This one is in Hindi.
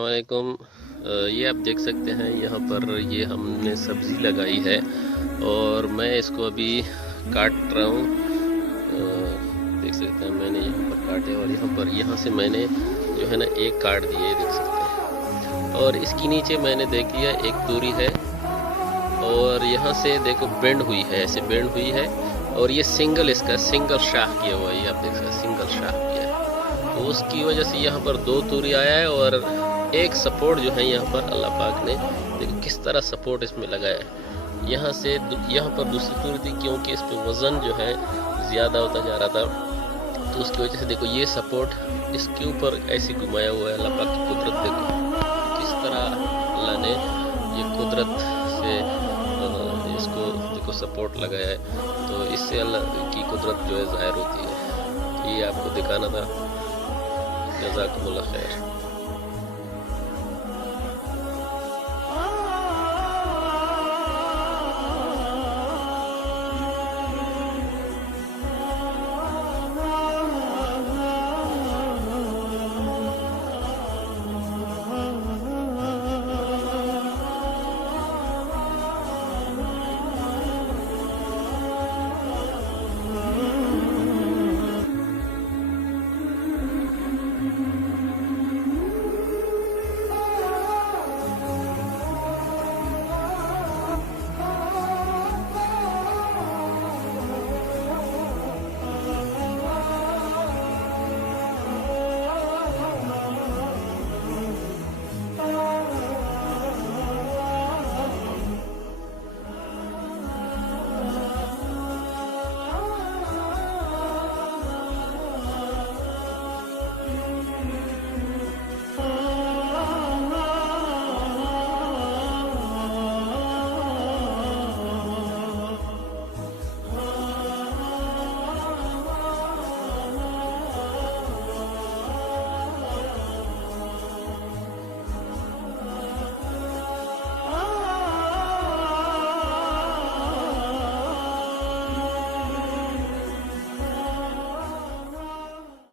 वालेकुम। ये आप देख सकते हैं यहाँ पर ये हमने सब्ज़ी लगाई है और मैं इसको अभी काट रहा हूँ। देख सकते हैं मैंने यहाँ पर काटे और यहाँ से मैंने जो है ना एक काट दिए, देख सकते हैं। और इसके नीचे मैंने देख लिया एक तूरी है और यहाँ से देखो बेंड हुई है, ऐसे बेंड हुई है और ये इसका सिंगल शाख किया हुआ है, ये आप देख सकते हैं सिंगल शाख किया है। तो उसकी वजह से यहाँ पर दो तूरी आया है और एक सपोर्ट जो है यहाँ पर अल्लाह पाक ने देखो किस तरह सपोर्ट इसमें लगाया है। यहाँ पर दूसरी तूरी थी क्योंकि इस पे वज़न जो है ज़्यादा होता जा रहा था, तो उसकी वजह से देखो ये सपोर्ट इसके ऊपर ऐसे घुमाया हुआ है। अल्लाह पाक की कुदरत देखो किस तरह अल्लाह ने ये कुदरत से इसको देखो सपोर्ट लगाया है, तो इससे अल्लाह की कुदरत जो है ज़ाहिर होती है। ये आपको दिखाना था। जज़ाकुमुल्लाह खैर।